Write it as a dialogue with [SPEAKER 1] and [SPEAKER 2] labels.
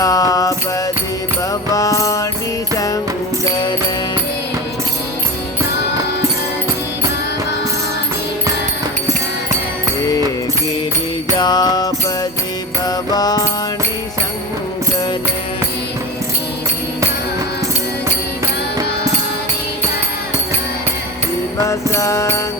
[SPEAKER 1] Prajapati Bhavani సంగర Girijapathi Bhavani సంగర Shiva Sanga